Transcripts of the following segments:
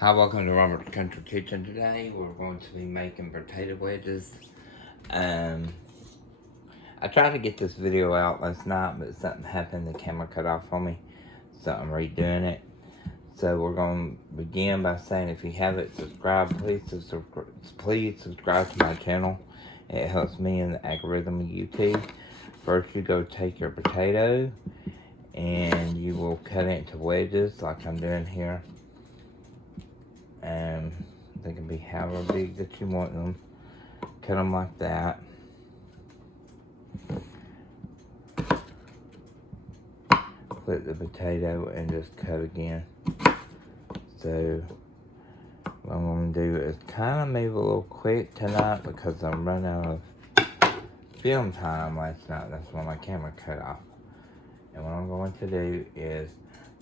Hi, welcome to Robert's Country Kitchen. Today we're going to be making potato wedges. I tried to get this video out last night, but something happened. The camera cut off on me, so I'm redoing it. So we're going to begin by saying, if you haven't subscribed, please subscribe to my channel. It helps me in the algorithm of YouTube. First, you go take your potato and you will cut it into wedges like I'm doing here. And they can be however big that you want them. Cut them like that. Flip the potato and just cut again. So what I'm going to do is kind of move a little quick tonight because I'm running out of film time last night. That's when my camera cut off. And what I'm going to do is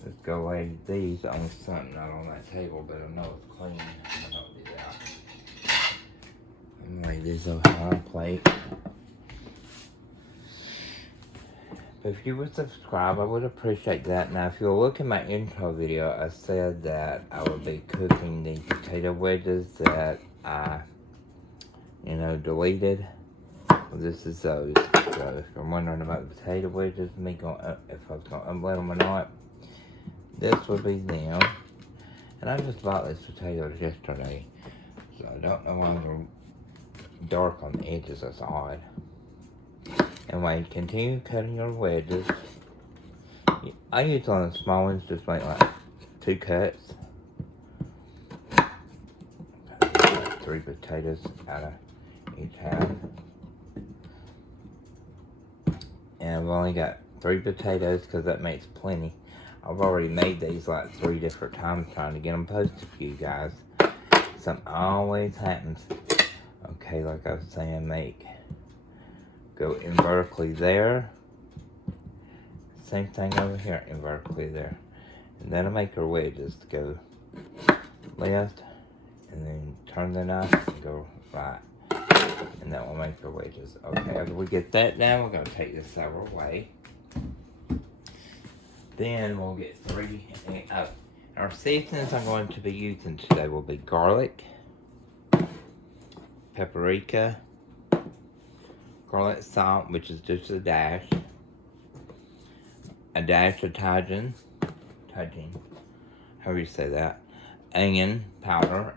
just go lay these on something, not on that table, but I know it's clean. I don't do that. I'm gonna lay these over on a plate. But if you would subscribe, I would appreciate that. Now, if you'll look at my intro video, I said that I would be cooking the potato wedges that I, deleted. Well, this is those. So if you're wondering about the potato wedges, if I was gonna upload them or not, this would be them. And I just bought these potatoes yesterday, so I don't know why they're dark on the edges. That's odd. Anyway, continue cutting your wedges. I use one of the small ones, just make like 2 cuts. 3 potatoes out of each half. And I've only got 3 potatoes because that makes plenty. I've already made these like 3 different times trying to get them posted for you guys. Something always happens. Okay, like I was saying, go in vertically there. Same thing over here, in vertically there. And then I make your wedges go left, and then turn the knife and go right. And that will make your wedges. Okay, after we get that down, we're going to take this over away. Then we'll get 3. Our seasonings I'm going to be using today will be garlic, paprika, garlic salt, which is just a dash of Tajin, however you say that, onion powder,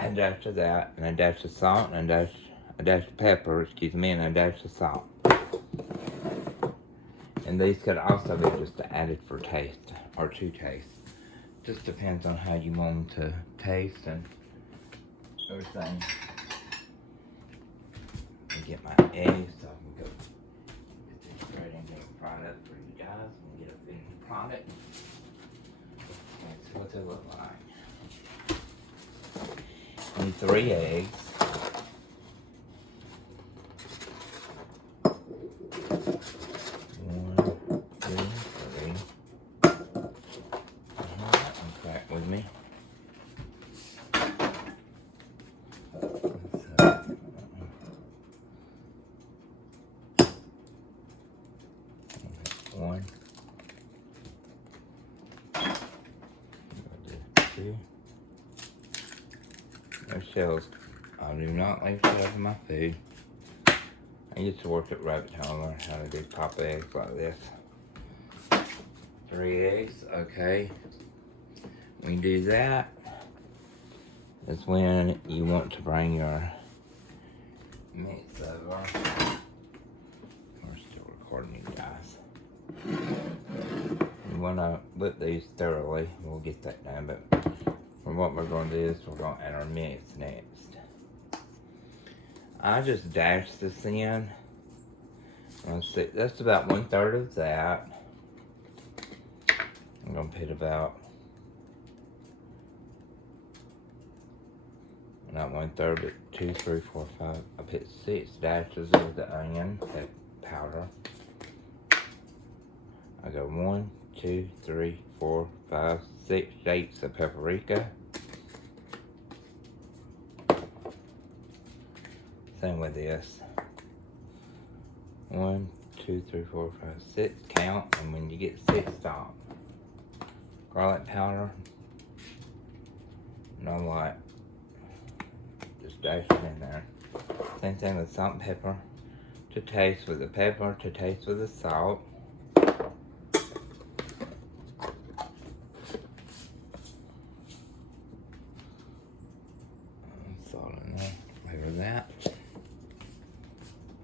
a dash of that, and a dash of salt, and a dash of pepper, and a dash of salt. And these could also be just added for taste, or to taste. Just depends on how you want them to taste and everything. Let me get my eggs so I can go get this ready and get it fried up for you guys and get a finished product. Let's see what they look like. Need 3 eggs. One, 2. There's shells. I do not like shells in my food. I used to work at Rabbit Town, learn how to do pop eggs like this. 3 eggs, okay. When you do that, that's when you want to bring your mix over. We're still recording, you guys. You want to whip these thoroughly. We'll get that done, but from what we're going to do is we're going to add our mix next. I just dashed this in. Let's see, that's about 1/3 of that. I'm going to put about, not 1/3, but 2, 3, 4, 5. I put 6 dashes of the onion powder. I go 1, 2, 3, 4, 5, 6 shapes of paprika. Same with this. 1, 2, 3, 4, 5, 6. Count, and when you get 6, stop. Garlic powder. I like. Just dash it in there. Same thing with salt and pepper. To taste with the pepper, to taste with the salt. Salt in there. Flavor that.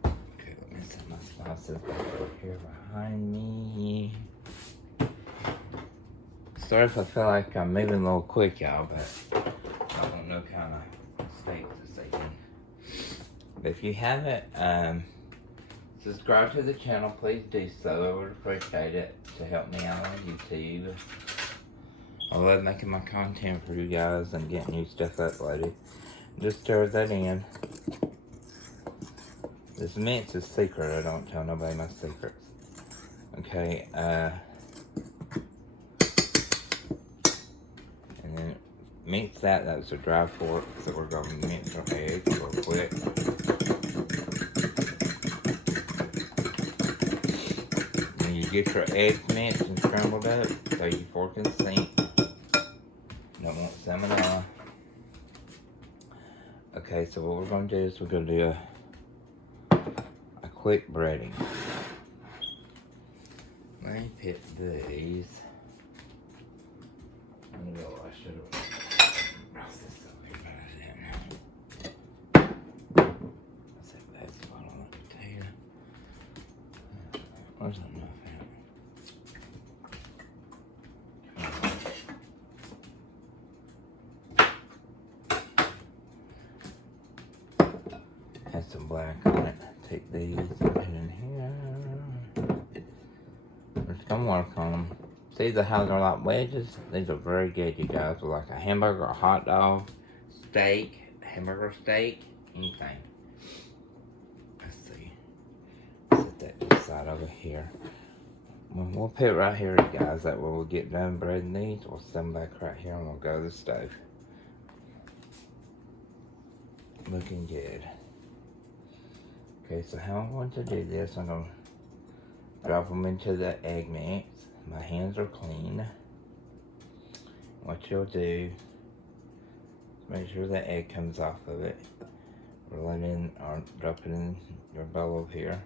Okay, let me set my spices back over here behind me. Sorry if I feel like I'm moving a little quick, y'all, but I don't know kind of state this evening. But if you haven't subscribed to the channel, please do so. I would appreciate it to help me out on YouTube. I love making my content for you guys and getting new stuff uploaded. Just stir that in. This mint's a secret. I don't tell nobody my secrets. Okay, and then mix that. That's a dry fork, so we're going to mix our eggs real quick. When you get your eggs mixed and scrambled up, throw your fork in the sink. Don't want salmonella. Okay, so what we're going to do is we're going to do a quick breading. Let me pick these. I know I should have brought this up here, but I didn't. Let's see if that's spot on the potato. Where's that enough at? Has some black on it. Take these and put it in here. We're just gonna work on them. See how they're like wedges? These are very good, you guys. They're like a hamburger, a hot dog, steak, hamburger steak, anything. Let's see. Set that to the side over here. We'll put it right here, you guys. That way we'll get done breading these. We'll set them back right here and we'll go to the stove. Looking good. Okay, so how I'm going to do this, I'm going to drop them into the egg mix. My hands are clean. What you'll do, make sure the egg comes off of it. Roll it in, or drop it in your bowl over here.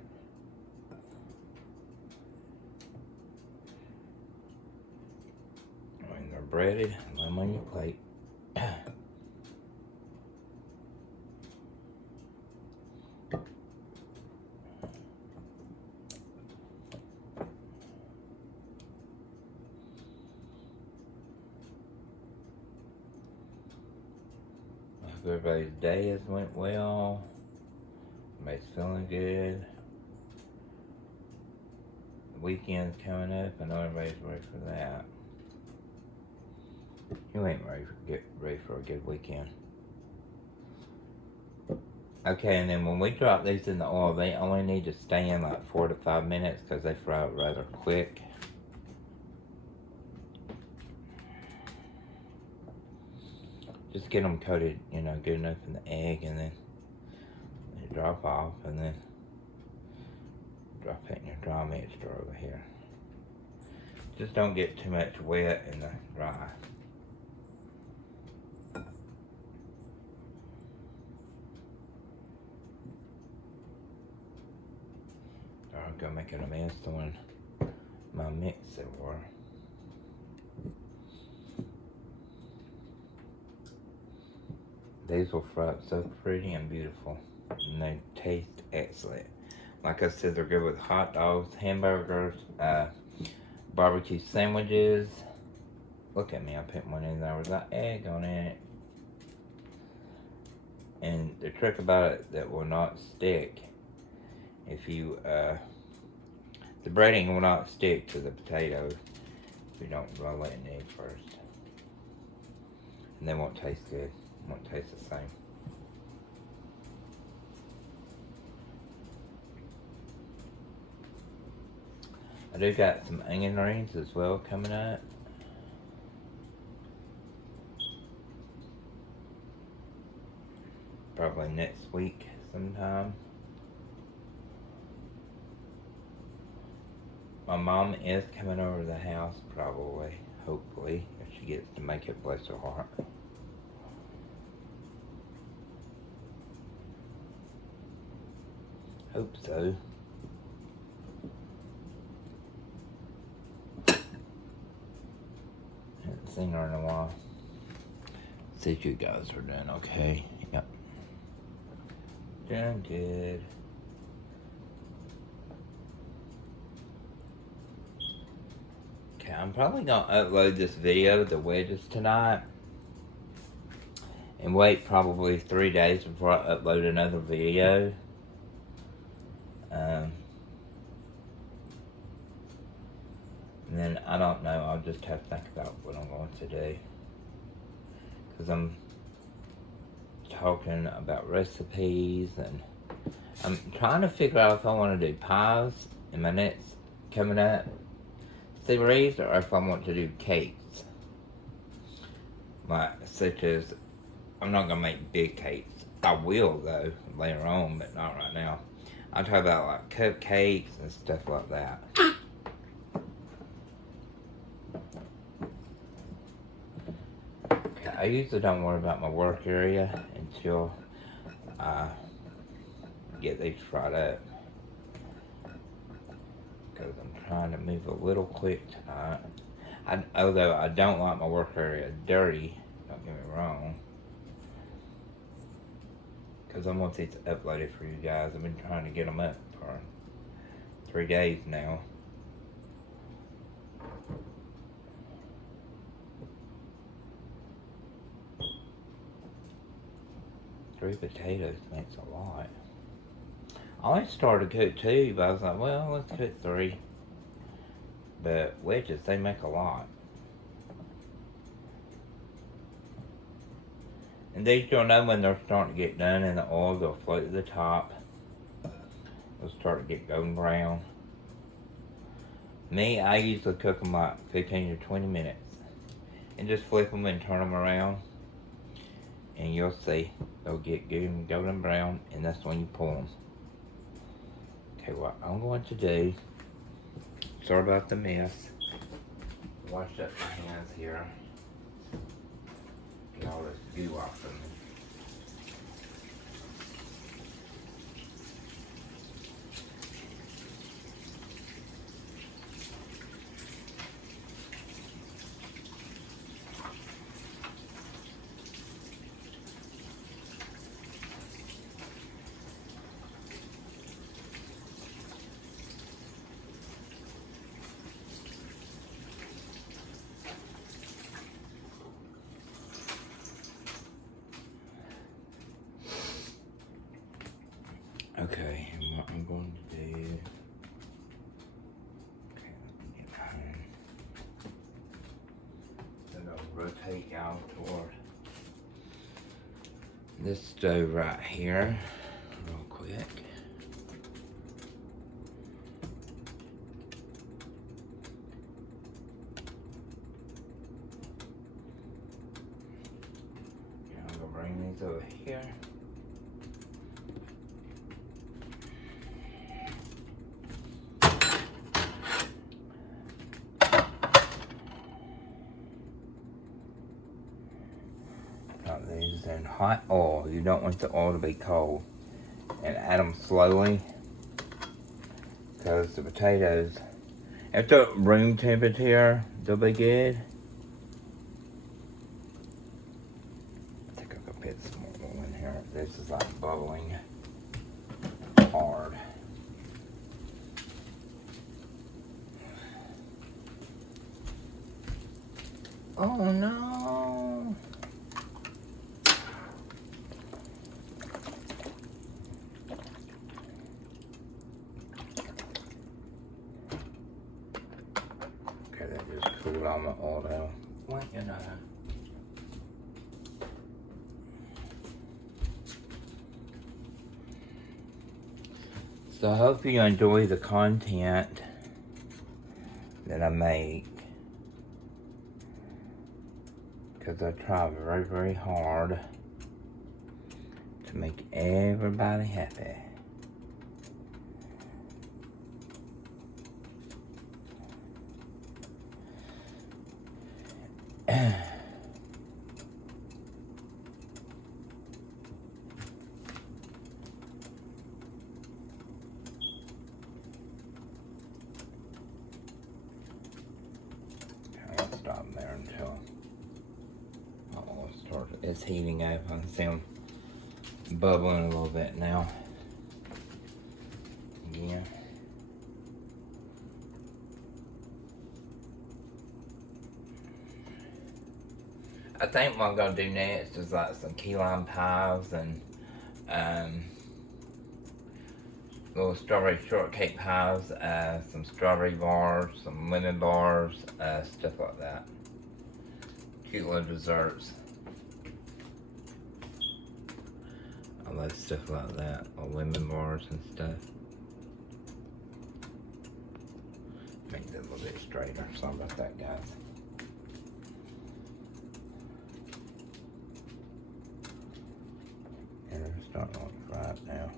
When they're breaded, lay them on your plate. Everybody's day has went well. Everybody's feeling good. The weekend's coming up. I know everybody's ready for that. You ain't ready for a good weekend. Okay, and then when we drop these in the oil, they only need to stay in like 4 to 5 minutes because they fry up rather quick. Just get them coated, you know, good enough in the egg, and then they drop off, and then drop it in your dry mixture over here. Just don't get too much wet in the dry. I'm gonna make it a mess on my mixer. These will fry up so pretty and beautiful, and they taste excellent. Like I said, they're good with hot dogs, hamburgers, barbecue sandwiches. Look at me, I put one in there with an egg on it. And the trick about it that will not stick, if you, the breading will not stick to the potatoes if you don't roll it in the egg first. And they won't taste good. Won't taste the same. I do got some onion rings as well coming up. Probably next week sometime. My mom is coming over to the house probably, hopefully, if she gets to make it, bless her heart. Hope so. Haven't seen her in a while. See if you guys are doing okay. Yep. Doing good. Okay, I'm probably gonna upload this video, the wedges, tonight. And wait probably 3 days before I upload another video. And then, I don't know, I'll just have to think about what I'm going to do. Because I'm talking about recipes, and I'm trying to figure out if I want to do pies in my next coming up series, or if I want to do cakes. Like, such as, I'm not going to make big cakes. I will, though, later on, but not right now. I'm talking about, like, cupcakes and stuff like that. I usually don't worry about my work area until I get these fried up. Because I'm trying to move a little quick tonight. Although I don't like my work area dirty, don't get me wrong. Because I want these uploaded for you guys. I've been trying to get them up for 3 days now. Three potatoes makes a lot. I only started to cook 2, but I was like, well, let's cook 3. But wedges, they make a lot. And these, you'll know when they're starting to get done in the oil, they'll float to the top. They'll start to get golden brown. Me, I usually cook them like 15 to 20 minutes. And just flip them and turn them around. And you'll see, they'll get golden brown, and that's when you pull them. Okay, what I'm going to do, sorry about the mess. Wash up my hands here. Get all this goo off of me. Okay, and what I'm going to do, okay, let me get home. Then I'll rotate y'all toward this stove right here, real quick. And I'm gonna bring these over here. These in hot oil. You don't want the oil to be cold. And add them slowly, because the potatoes, if they're room temperature, they'll be good. I think I could put some more in here. This is like bubbling hard. Oh no! Okay, that just cooled all my oil down. What, you know? So I hope you enjoy the content that I make. Because I try very, very hard to make everybody happy. It's heating up. I can see them bubbling a little bit now. Yeah. I think what I'm gonna do next is like some key lime pies and little strawberry shortcake pies, some strawberry bars, some lemon bars, stuff like that. Cute little desserts. I love stuff like that, or lemon bars and stuff. Make that a little bit straighter. Sorry about that, guys. And they're starting to look right now.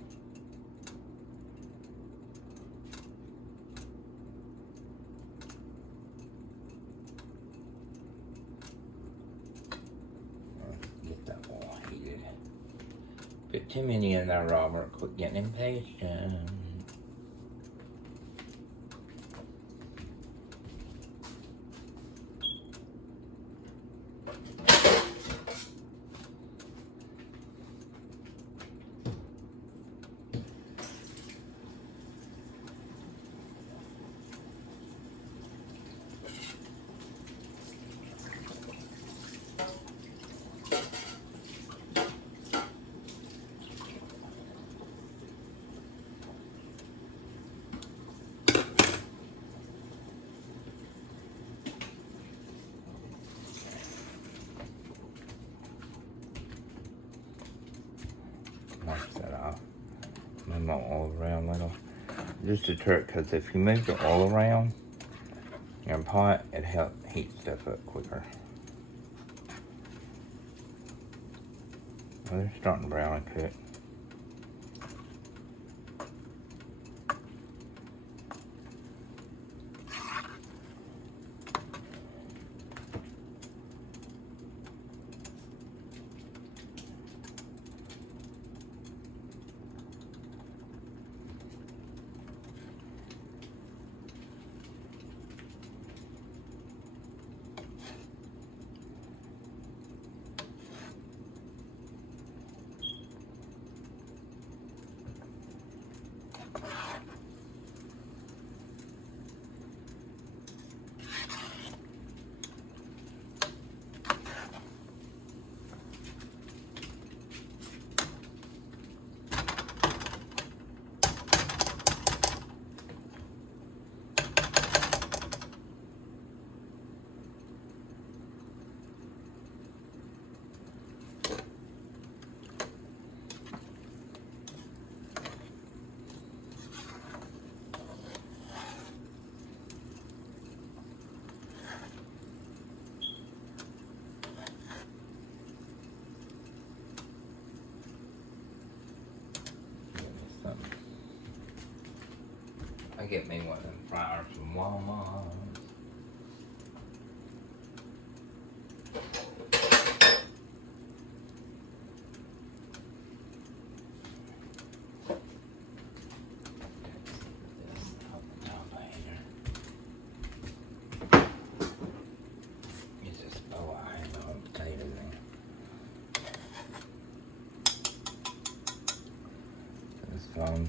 Get that oil heated. Put too many in there, Robert. Quit getting impatient. Wash that off. Move my oil around a little. Just a trick, because if you move the oil around in your pot, it helps heat stuff up quicker. Well, they're starting to brown and cook. I get me one of them fryers from Walmart.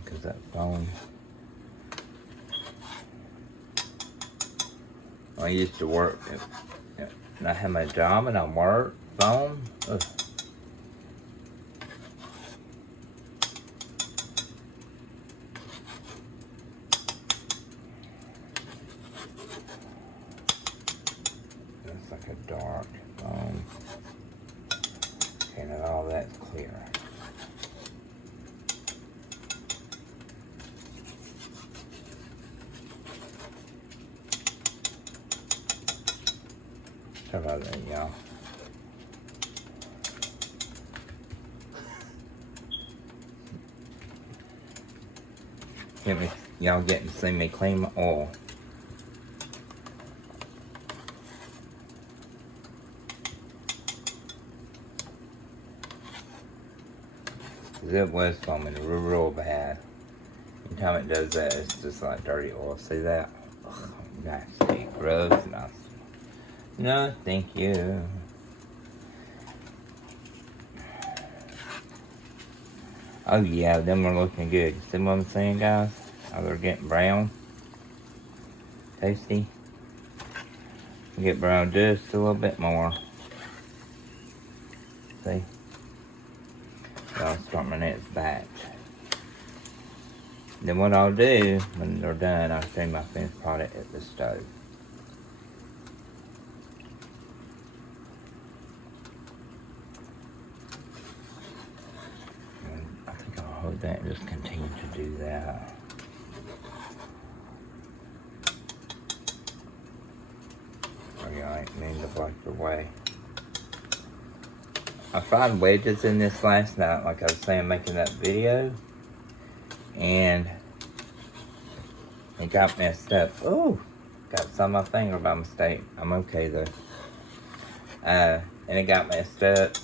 Because that phone, I used to work, and I had my job and I worked, phone, ugh. It's like a dark phone. Okay, now all that's clear. Sorry about that, y'all. Y'all getting to see me clean my oil. It was foaming real bad. Anytime it does that, it's just like dirty oil. See that? Ugh, nasty, gross, nasty. No, thank you. Oh yeah, them are looking good. See what I'm saying, guys? How they're getting brown. Tasty. Get brown just a little bit more. See? So I'll start my next batch. Then what I'll do, when they're done, I'll show you my finished product at the stove. And I think I'll hold that and just continue to do that. Alright, move the blacker way. I fried wedges in this last night, like I was saying, making that video. And it got messed up. Oh, got some on my finger by mistake. I'm okay though. And it got messed up.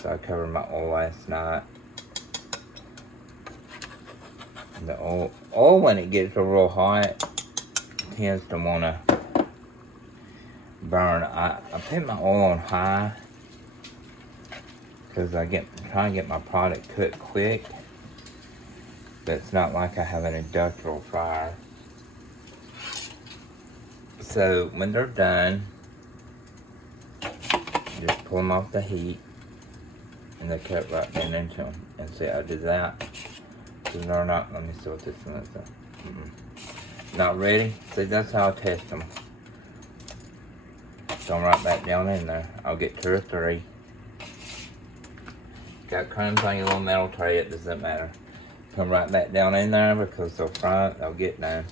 So I covered my oil last night. The oil when it gets real hot, tends to want to burn. I put my oil on high because I trying to get my product cooked quick. But it's not like I have an industrial fryer. So when they're done, just pull them off the heat, and they cut right down into them. And see, I did that. So they're not. Let me see what this one is. Not ready. See, that's how I test them. Throw them right back down in there. I'll get 2 or 3. Got crumbs on your little metal tray. It doesn't matter. Come right back down in there because they'll fry it. They'll get done.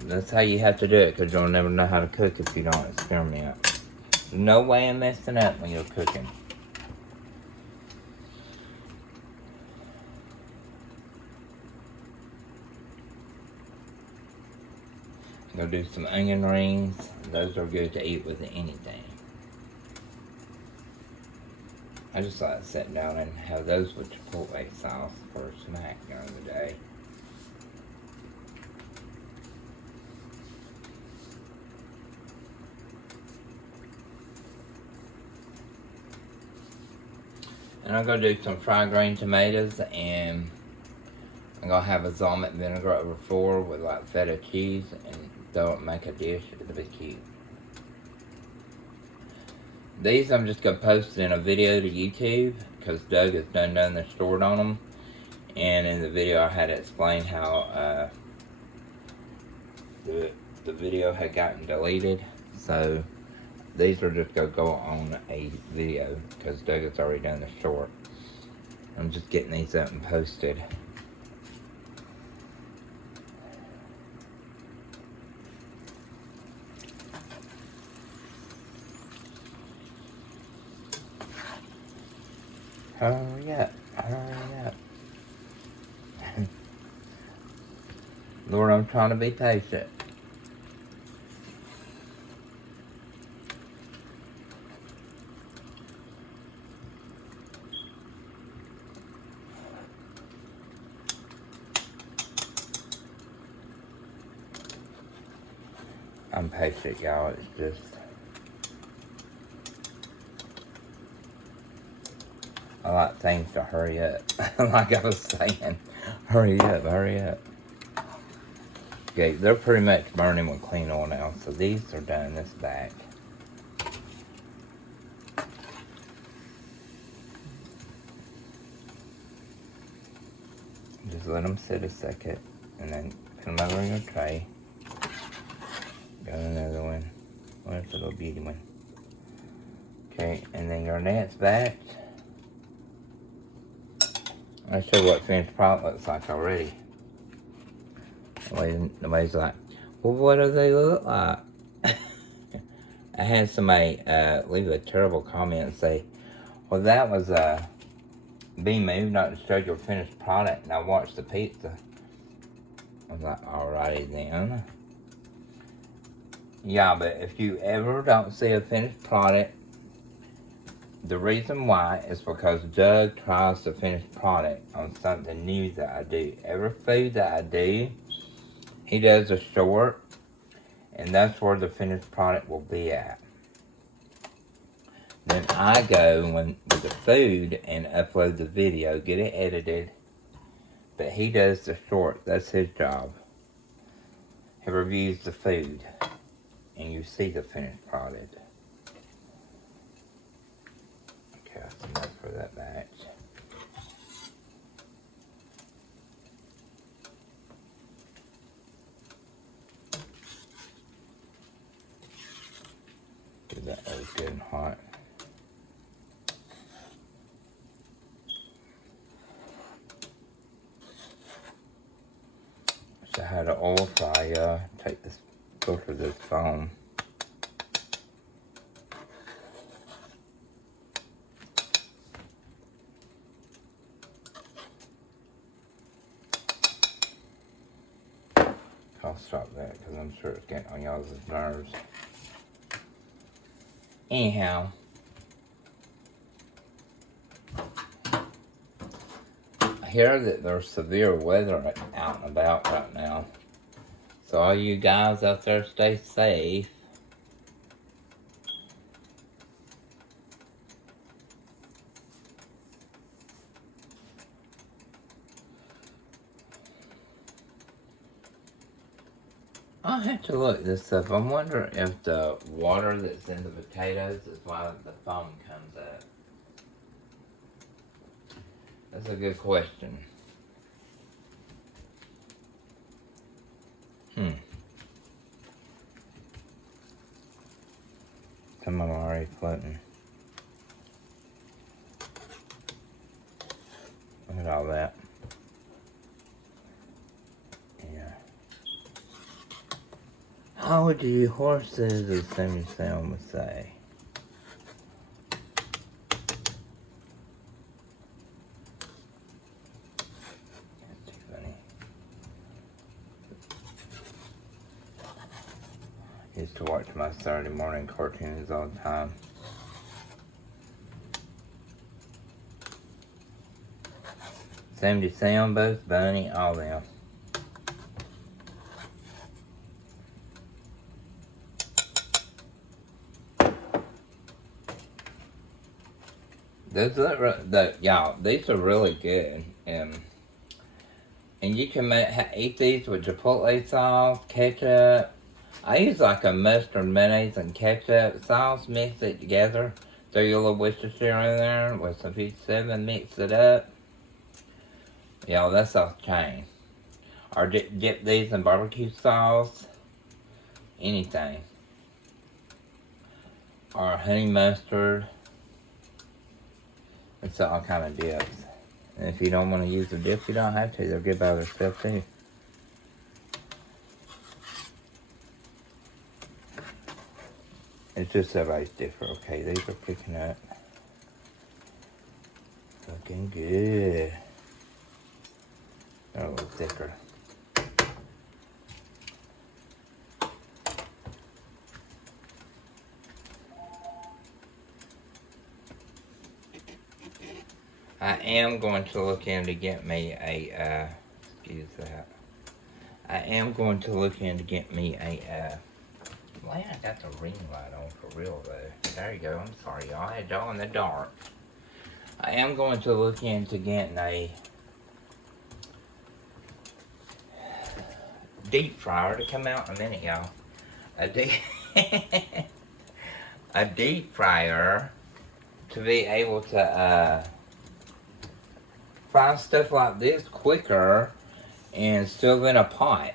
That's how you have to do it, because you'll never know how to cook if you don't experiment. No way of messing up when you're cooking. Go do some onion rings. Those are good to eat with anything. I just like to sit down and have those with Chipotle sauce for a snack during the day. And I'm going to do some fried green tomatoes, and I'm going to have a balsamic vinegar over 4 with like feta cheese, and throw it and make a dish. It'll be cute. These I'm just going to post in a video to YouTube, because Doug has done the stored on them. And in the video I had to explain how the video had gotten deleted. So these are just going to go on a video, because Doug has already done the short. I'm just getting these up and posted. Hurry up, hurry up. Lord, I'm trying to be patient. I'm patient, y'all. It's just, I like things to hurry up. Like I was saying, hurry up, hurry up. Okay, they're pretty much burning with clean oil now, so these are done this back. Just let them sit a second, and then put them over in your tray. Got another one. Where's the little beauty one? Okay, and then your next batch. I'll show you what finished product looks like already. Nobody's like, well, what do they look like? I had somebody leave a terrible comment and say, well, that was be moved not to show your finished product, and I watched the pizza. I was like, alrighty then. Yeah, but if you ever don't see a finished product, the reason why is because Doug tries the finished product on something new that I do. Every food that I do, he does a short, and that's where the finished product will be at. Then I go with the food and upload the video, get it edited. But he does the short. That's his job. He reviews the food, and you see the finished product. Okay, that's enough for that batch. Get that good and hot. So I had an oil fryer. Take this, go for this foam. I'll stop that because I'm sure it's getting on y'all's nerves. Anyhow, I hear that there's severe weather out and about right now. So all you guys out there, stay safe. I'll have to look this up. I'm wondering if the water that's in the potatoes is why the foam comes up. That's a good question. Some of them are already floating. Look at all that. Yeah. How would you horses, as Sammy Sam would say? That's too funny. I used to watch my Saturday morning cartoons all the time. Sammy Sam, Bugs Bunny, all them. Y'all, these are really good, and you can eat these with Chipotle sauce, ketchup. I use like a mustard, mayonnaise, and ketchup sauce. Mix it together. Throw your little Worcestershire in there with some pizza 7. Mix it up. Y'all, that's off the chain. Or dip these in barbecue sauce. Anything. Or honey mustard. It's all kind of dips. And if you don't want to use the dip, you don't have to. They'll get by themselves too. It's just everybody's different. Okay, these are picking up. Looking good. They're a little thicker. I am going to look in to get me a, excuse that. I am going to look in to get me a, man, I got the ring light on for real though. There you go, I'm sorry y'all, I had y'all in the dark. I am going to look into getting a deep fryer to come out in a minute, y'all. A deep fryer to be able to, fry stuff like this quicker and still in a pot.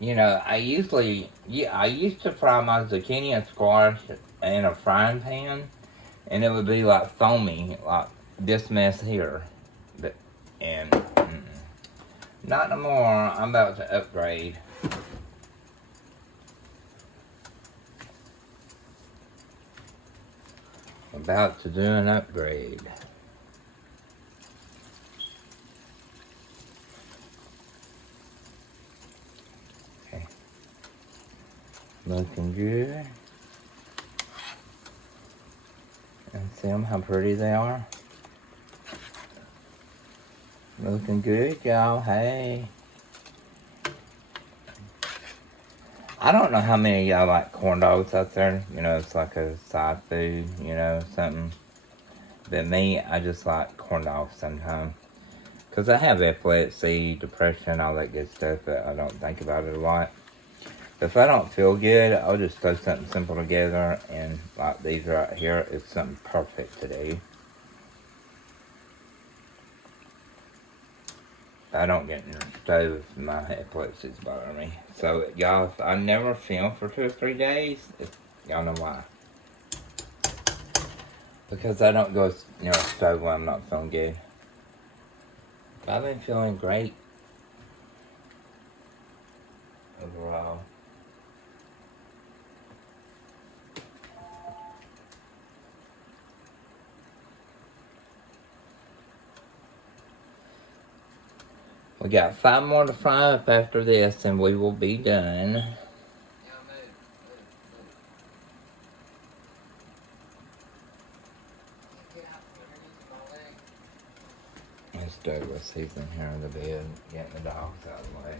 You know, I used to fry my zucchini and squash in a frying pan, and it would be like foamy, like this mess here. But, not no more. I'm about to upgrade. About to do an upgrade. Looking good. And see them, how pretty they are. Looking good, y'all. Hey. I don't know how many of y'all like corn dogs out there. You know, it's like a side food, you know, something. But me, I just like corn dogs sometimes. Because I have epilepsy, depression, all that good stuff, but I don't think about it a lot. If I don't feel good, I'll just throw something simple together, and like these right here is something perfect to do. I don't get in the stove if my epilepsy's bothering me. So, y'all, if I never film for 2 or 3 days, y'all know why. Because I don't go near a stove when I'm not feeling good. But I've been feeling great overall. We got 5 more to fry up after this, and we will be done. It's Douglas. He's in here in the bed, getting the dogs out of the way.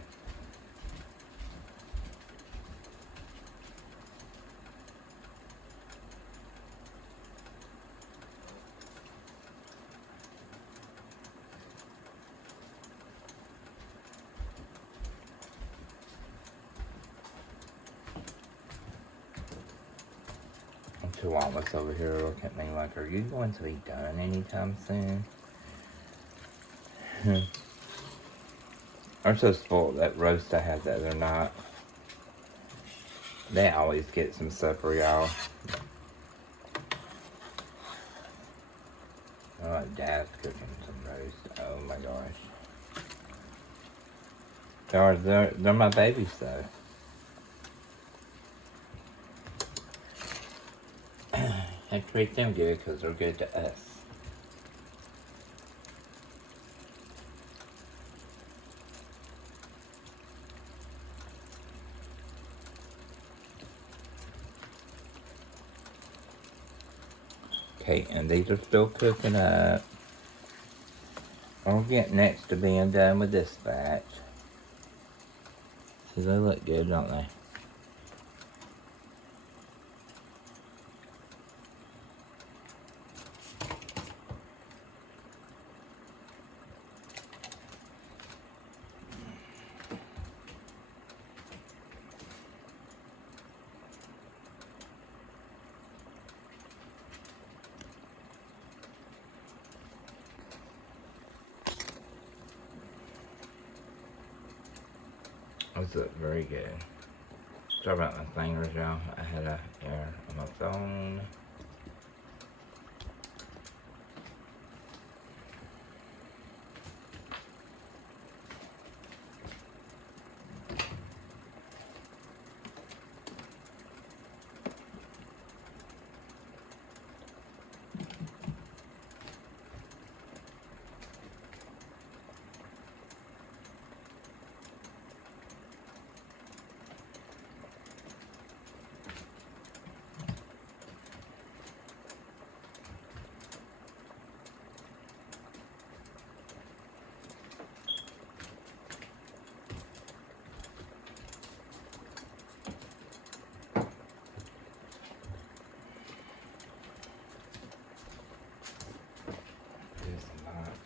Chihuahua's over here looking at me like, are you going to be done anytime soon? I'm so spoiled. That roast I had the other night. They always get some supper, y'all. Oh, like Dad's cooking some roast. Oh my gosh. They're my babies though. I treat them good because they're good to us. Okay, and these are still cooking up. We'll get next to being done with this batch. See, they look good, don't they? Those look very good. Sorry about my fingers, y'all. I had a error on my phone.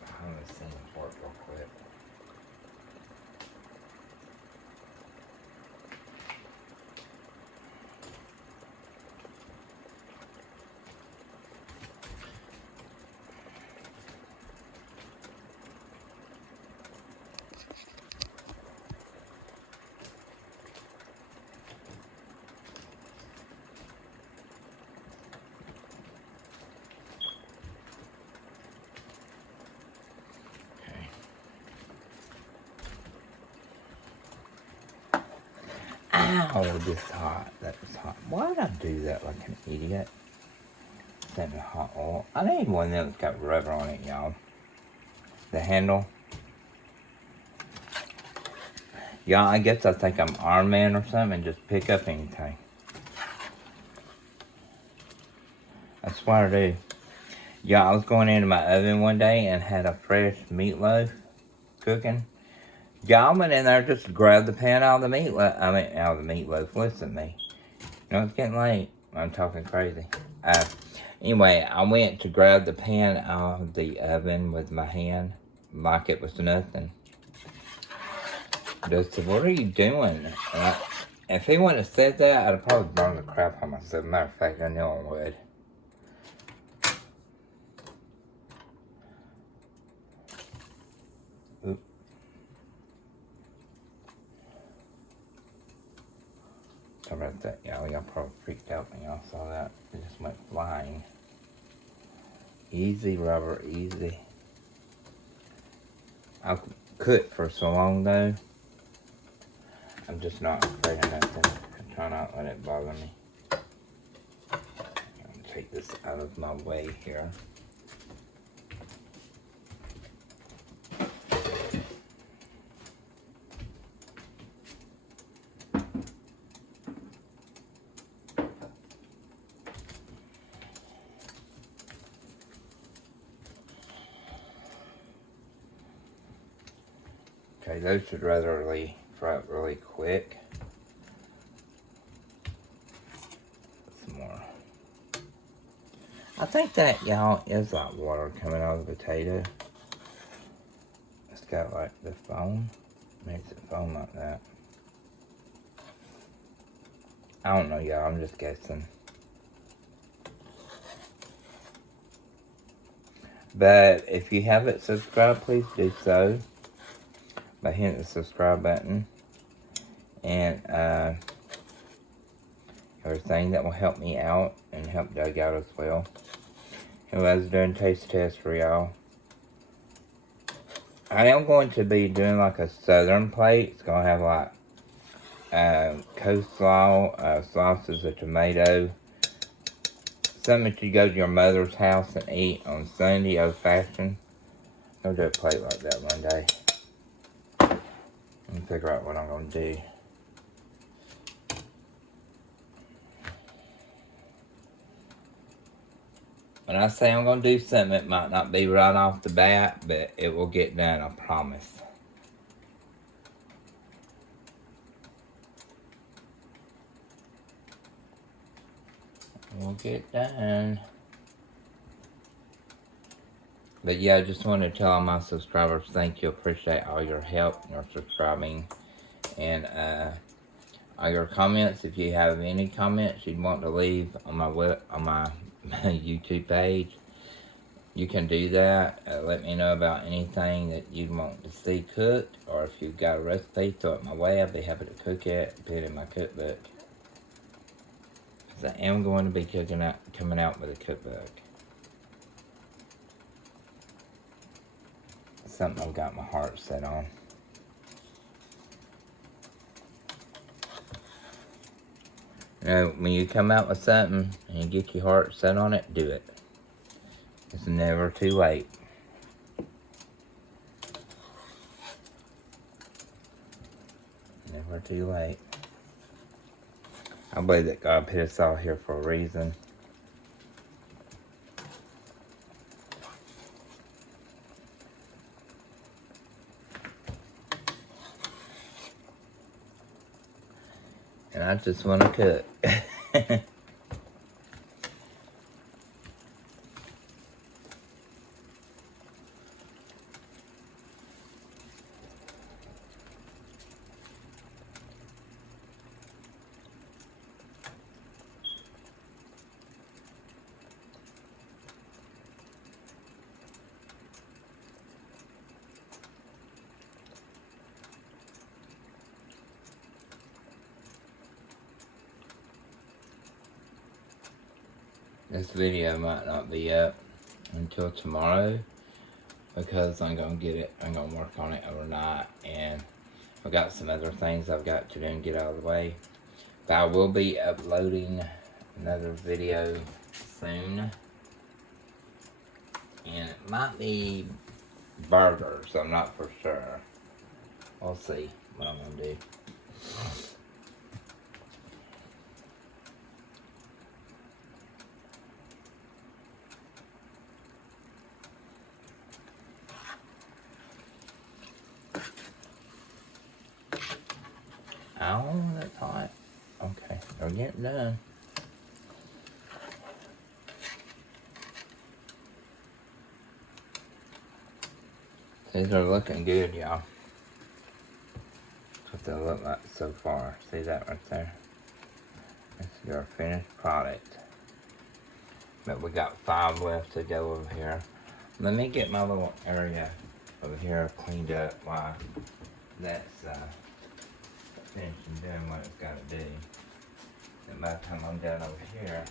Behind the scenes work real quick. Ow, this hot. That was hot. Why did I do that like an idiot? That hot oil. I need one that's got rubber on it, y'all. The handle. Y'all, I guess I think I'm Iron Man or something and just pick up anything. I swear I do. Y'all, I was going into my oven one day and had a fresh meatloaf cooking. Y'all went in there just to grab the pan out of the meatloaf. I mean, out of the meatloaf. Listen to me. You know, it's getting late. I'm talking crazy. Anyway, I went to grab the pan out of the oven with my hand like it was nothing. They said, "What are you doing?" If he wouldn't have said that, I'd have probably burned the crap out of myself. Matter of fact, I knew I would. Oop. Sorry about that, y'all. Y'all probably freaked out when y'all saw that. It just went flying. Easy, Robert, easy. I've cooked for so long, though. I'm just not afraid of nothing. I try not to let it bother me. I'm going to take this out of my way here. Okay, those should rather fry up really quick. Some more. I think that, y'all, is like water coming out of the potato. It's got like the foam. Makes it foam like that. I don't know, y'all. I'm just guessing. But if you haven't subscribed, please do so by hitting the subscribe button. And everything that will help me out and help Doug out as well. Who was doing taste tests for y'all. I am going to be doing like a southern plate. It's going to have like coleslaw, sauces, a tomato. Something that you go to your mother's house and eat on Sunday, old fashioned. I'll do a plate like that one day. Let me figure out what I'm going to do. When I say I'm going to do something, it might not be right off the bat, but it will get done, I promise. It will get done. But yeah, I just wanted to tell all my subscribers thank you. Appreciate all your help, your subscribing, and all your comments. If you have any comments you'd want to leave on my YouTube page, you can do that. Let me know about anything that you'd want to see cooked, or if you've got a recipe, throw it my way. I'd be happy to cook it, put it in my cookbook. Because I am going to be coming out with a cookbook. Something I've got my heart set on. You know, when you come out with something and you get your heart set on it, do it. It's never too late. Never too late. I believe that God put us all here for a reason. And I just want to cook. This video might not be up until tomorrow because I'm going to get it, I'm going to work on it overnight, and I've got some other things I've got to do and get out of the way. But I will be uploading another video soon, and it might be burgers, I'm not for sure. We'll see what I'm going to do. We're getting done. These are looking good, y'all. That's what they look like so far. See that right there? This is our finished product. But we got 5 left to go over here. Let me get my little area over here cleaned up while that's finished and doing what it's got to do. And by the time I'm done over here,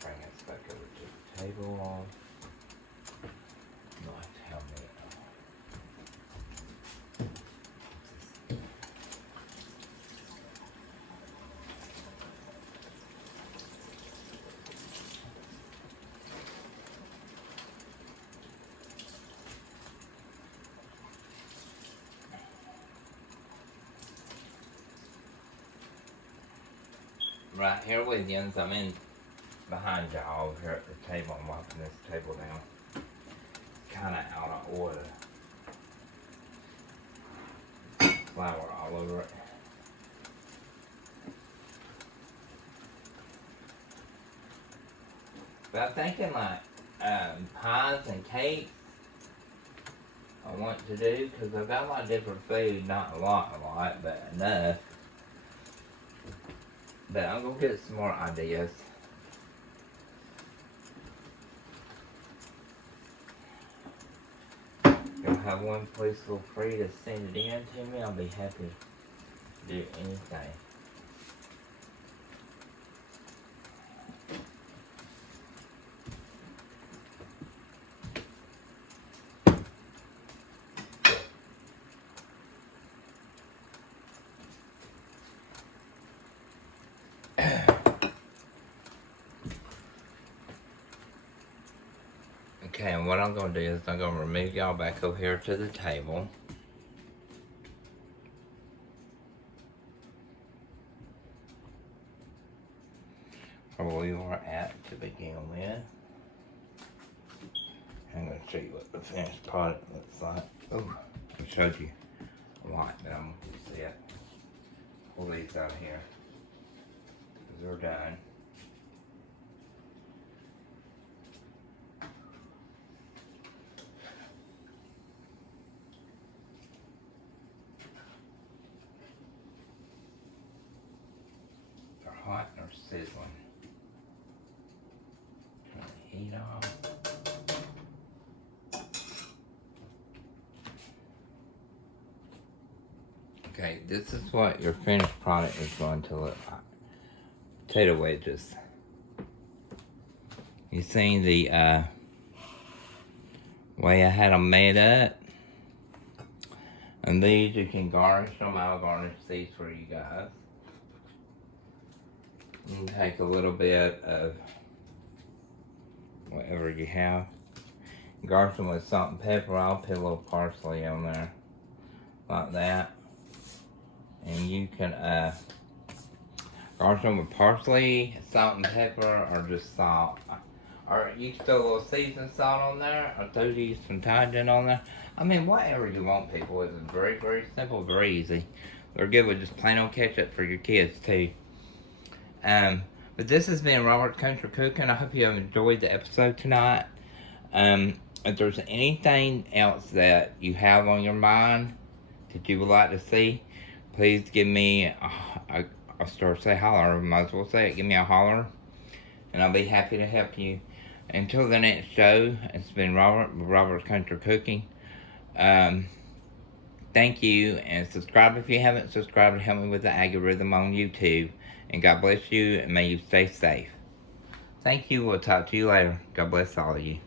bring this back over to the table. Lord, help me. Right here with you, I'm in behind y'all over here at the table. I'm wiping this table down. Kind of out of order. Flour all over it. But I'm thinking like pies and cakes I want to do, because I've got a lot of different food, not a lot, but enough. But I'm going to get some more ideas. You'll have one, please feel free to send it in to me. I'll be happy to do anything. Okay, and what I'm going to do is I'm going to remove y'all back over here to the table. Where we were at to begin with. I'm going to show you what the finished product looks like. Oh, I showed you a lot, but I'm going to see it. Pull these out here. They're done. They're hot and they're sizzling. Turn the heat on. Okay, this is what your finished product is going to look like. Potato wedges. You seen the way I had them made up? And these you can garnish them. I'll garnish these for you guys. You can take a little bit of whatever you have. Garnish them with salt and pepper. I'll put a little parsley on there. Like that. And you can garnish them with parsley, salt and pepper, or just salt. Or you can throw a little seasoned salt on there, or throw you some Thailand on there. I mean, whatever you want, people. It's very, very simple, very easy. They're good with just plain old ketchup for your kids, too. But this has been Robert Country Cooking. I hope you have enjoyed the episode tonight. If there's anything else that you have on your mind that you would like to see, please give me I'll start say holler. Might as well say it. Give me a holler, and I'll be happy to help you. Until the next show, it's been Robert's Country Cooking. Thank you, and subscribe if you haven't subscribed to help me with the algorithm on YouTube. And God bless you, and may you stay safe. Thank you. We'll talk to you later. God bless all of you.